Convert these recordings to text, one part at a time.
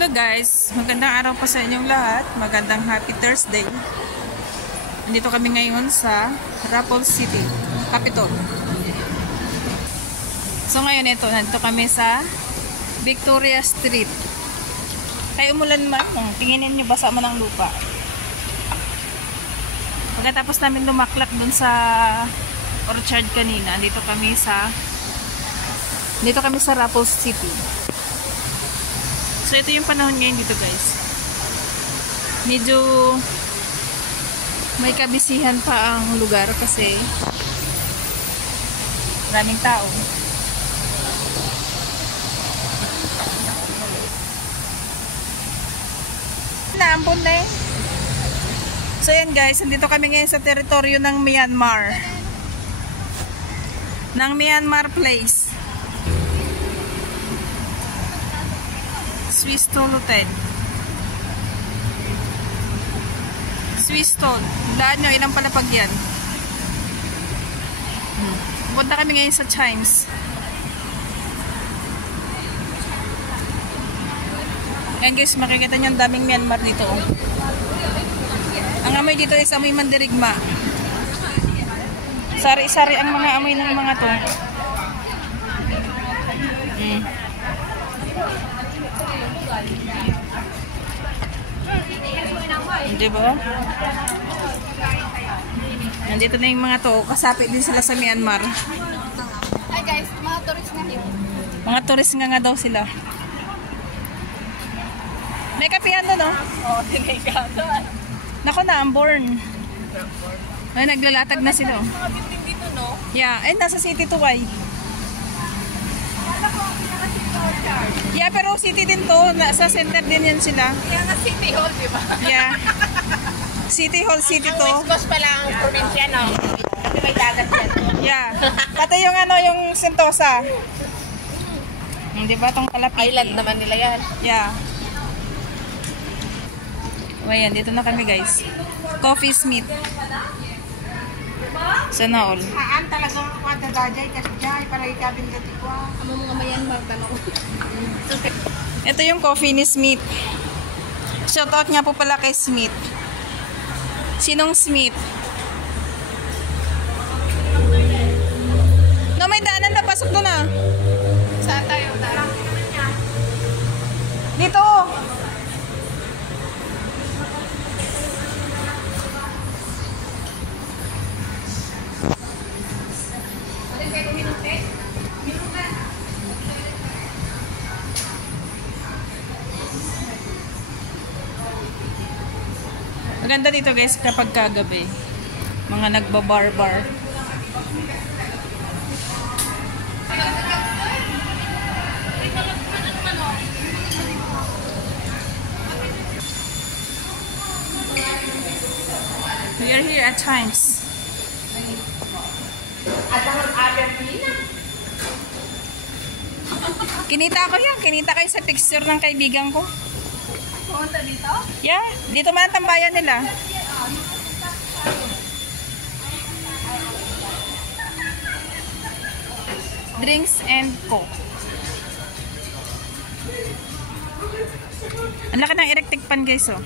Hello guys, magandang araw po sa inyong lahat. Magandang happy Thursday. Nandito kami ngayon sa Raffles City, Capitol. So ngayon nandito kami sa Victoria Street. Kaya umulan man, tinginin nyo basa man ang lupa. Pagkatapos namin lumaklak dun sa Orchard kanina, dito kami sa Raffles City. So ito yung panahon ngayon dito guys. Medyo may kabisihan pa ang lugar kasi maraming tao. Naambon na eh. So yan guys, nandito kami ngayon sa teritoryo ng Myanmar. Ng Myanmar Place. Swiss Toll Hotel. Swiss Toll. Daan nyo, ilang palapag yan. Punta kami ngayon sa Chimes. Yan guys, makikita nyo ang daming Myanmar dito. Oh. Ang amoy dito is amoy mandirigma. Sari-sari ang mga amoy ng mga to. Diba? Nandito na yung mga to. Kasapit din sila sa Myanmar. Hi guys, mga tourist nga dito. Mga tourist nga daw sila. May kapihan doon, no? Oo, tingay ka doon. Nako na, I'm born. Ay, naglalatag na sila. Mga building dito, no? Yeah, and nasa City to Y. Yeah, pero city din to. Nasa center din yan sila. Kaya nga City Hall, di ba? Yeah. City Hall, City to. Ang West Coast pala ang probinsya, no? Kasi may dagat yan. Yeah. Pati yung yung Sentosa. Di ba itong Kalapiti? Island naman nila yan. Yeah. O ayan, dito na kami guys. Coffee Smith. Sana all. Haan talagang wadadajay kasi jay para ikabing dati ko. Amo mga mayan magtanong. Ito yung coffee ni Smith. Shoutout nga po pala kay Smith. Sinong Smith? No, may daanan na pasok doon ah. Saan tayo? Dito. Maganda dito guys kapag kagabi. Mga nagbabar-bar. We are here at Chimes. Kinita ko yan. Kinita kayo sa picture ng kaibigan ko. Pumunta dito? Yeah, dito man ang tambayan nila. Drinks and Coke. Ang laki ng electric pan guys oh.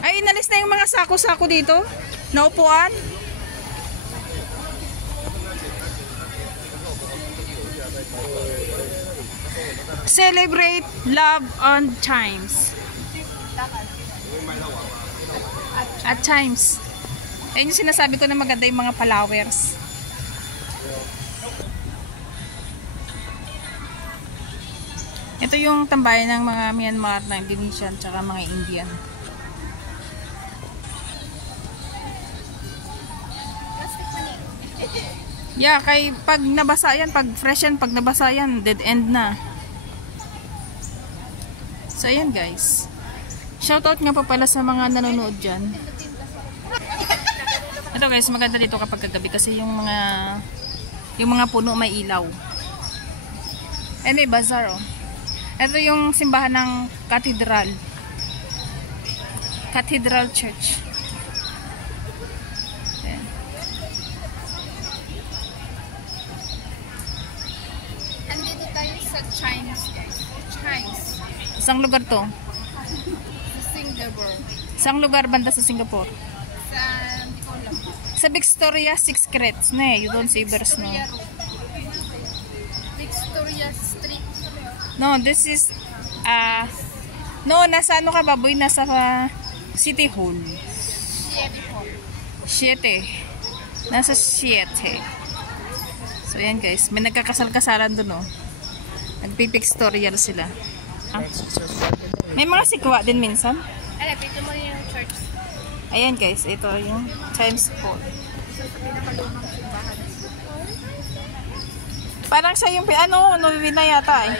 Ay, inalis na yung mga sako-sako dito. Naupuan. Celebrate love on Chimes. At Chimes. Ayun yung sinasabi ko na maganda yung mga flowers. Ito yung tambayan ng mga Myanmar, ng Indonesian, tsaka mga Indian. Yeah, kay pag nabasa yan, pag fresh yan, pag nabasa yan, dead end na. So, ayan guys. Shoutout nga pa pala sa mga nanonood dyan. Ito guys, maganda dito kapag kagabi kasi yung mga puno may ilaw. And may bazaar oh. Ito yung simbahan ng Cathedral. Cathedral Church. Ayan. Andito Heinz. Isang lugar to? Singapore. Isang lugar banda sa Singapore? Sa, hindi ko alam. Sa Victoria Secrets na you don't see bars no. Victoria Street. No, this is no, nasa ano ka baboy? Nasa City Hall. 7. Nasa 7. So yan guys, may nagkakasal-kasalan doon oh. Nagpipictorial sila. May mga sikwa din minsan. Ay, pito mo yung church. Ayan guys, ito yung Times 4. Parang siya yung ano, Novena yata eh.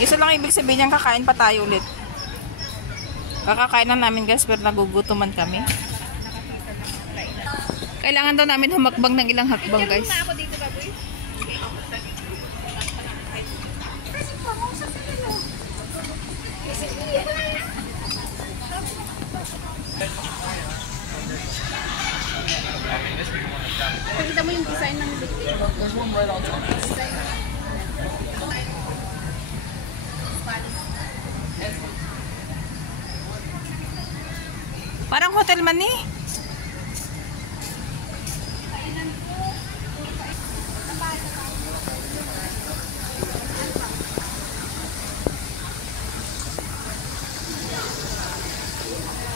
Isa lang ibig sabihin niyang kakain pa tayo ulit. Kakakain na namin guys, pero nagugutuman kami. Kailangan daw namin humakbang ng ilang hakbang guys. Ako dito, baboy. Pakita mo yung design ng building. Parang hotel man eh.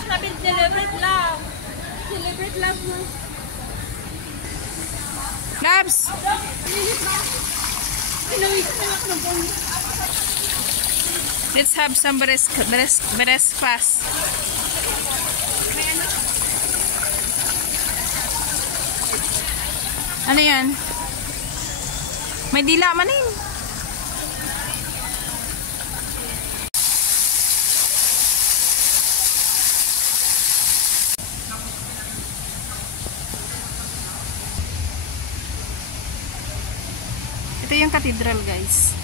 Sabi, celebrate love. Celebrate love mo. Labs! Let's have some breakfast. Ano yan? May dila man eh. Ito yung cathedral guys.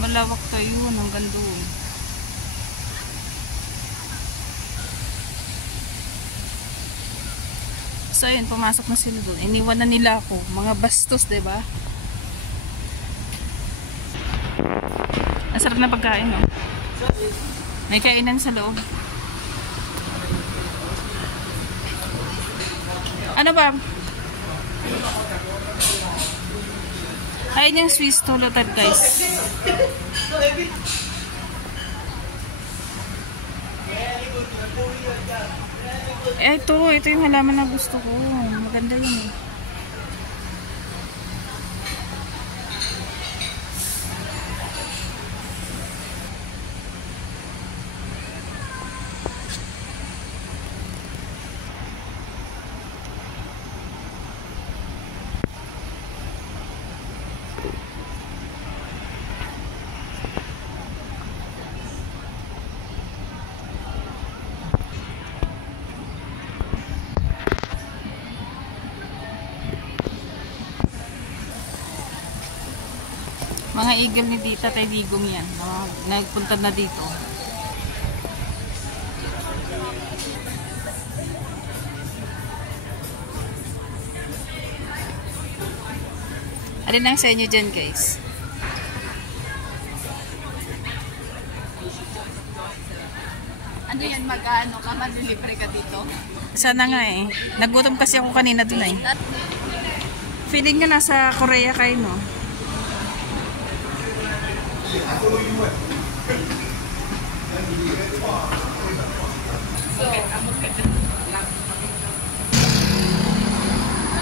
Malawak tayo hanggang doon. So ayun, pumasok na sila doon. Iniwan na nila ako. Mga bastos, diba? Ang sarap na pagkain, no? May kainan sa loob. Ano ba? Ayun yung Swiss tolotad, guys. Ito yung halaman na gusto ko. Maganda yun eh. Mga eagle ni Tita Digong yan. Nagpunta na dito. Alin ang sa inyo dyan guys? Ano yan, mag-ano ka? Madilibre ka dito? Sana nga eh. Nagutom kasi ako kanina dun eh. Feeling nga nasa Korea kayo no?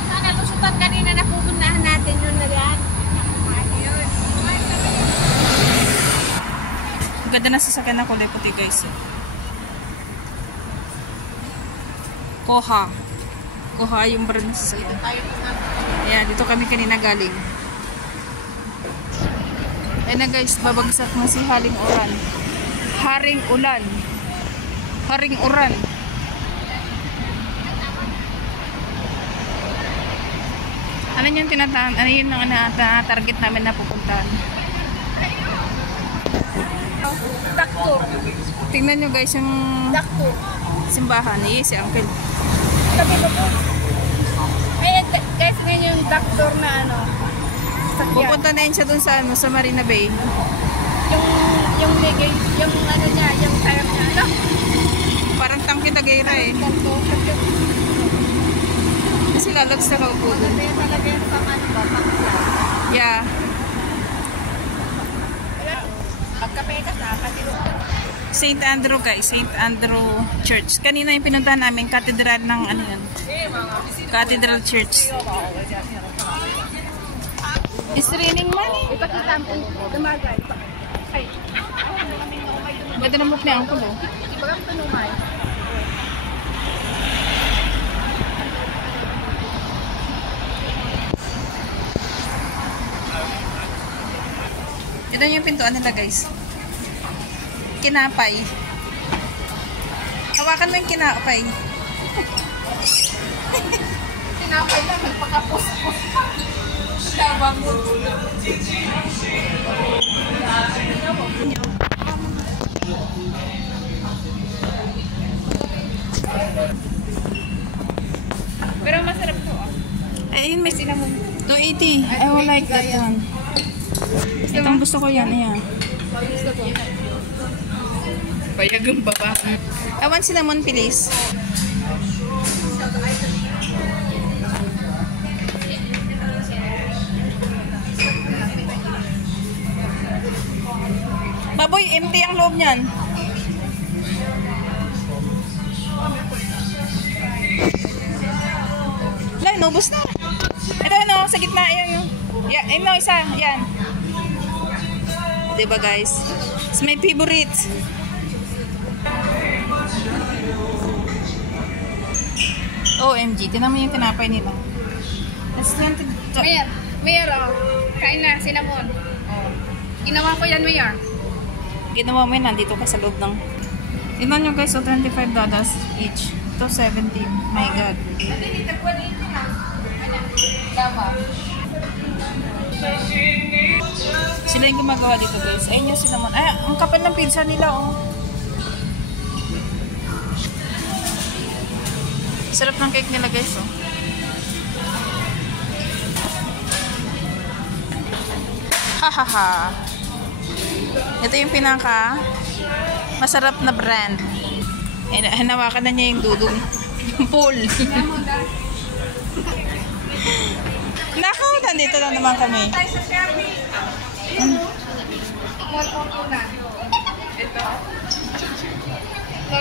Sana lusutan kanina na pupuntahan natin yun na yan. Ang ganda na sasakyan na kulay puti guys eh. Koha yung brand ng sasakyan. Ayan, dito kami kanina galing. Ayan na guys, babagsak na si Haring Uran. Haring Ulan. Haring Uran. Ano yung ano yun ang target namin na pupuntahan? Dakto. Tingnan nyo guys yung Dakto. simbahan. Si Uncle. Tabi ko po. Ay, backdoor na ano. Sakyan. Pupunta na yun siya dun sa, ano, sa Marina Bay. Yung legay, yung ano niya, yung tire niya. Ano? Parang tangki Tagayra eh. Ganito. Kasi lalags na kaupo dun. Kaya talaga yung pang ano ba, pang Yeah. pagkapeka sa katilong. St. Andrew guys, St. Andrew Church. Kanina yung pinuntahan namin, cathedral ng ano yun? Cathedral Church. It's raining money. Ipakita mo dumagay. Ay. Ganda ng book niya ang kulo. Ibagang tunumay. Ito yung pintuan nila guys. Kinapay. Hawakan mo yung kinapay. Tinapay na, magpakapos-pos pa. Labang mo. Pero masarap to. Ayun, may cinnamon. 280. I will like that one. Itong gusto ko yan. Ayan. Payagang baba. I want cinnamon please. Baboy, empty ang loob niyan. Wala, inubos na. Ito ano, sa gitna. Ayan yung. Yeah, ayun no, isa. Yan. Diba guys? It's my favorite. OMG, tinan mo yung tinapay nila. That's 20. Mayor, oh. Kain na, cinnamon. Oh. Ginawa ko yan, Mayor. Ginawa mo yun, nandito ka sa loob ng... Tignan nyo guys, so $25 each. Ito 17. My God. Sila yung gumagawa dito guys. Ayun yung cinnamon. Ay, ang kapal ng pizza nila oh. Sarap ng cake nila guys oh. Hahaha. Ito yung pinaka masarap na brand. Hinawakan na niya yung dudong. Yung pool. Nako, nandito na naman kami.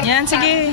Yan, sige.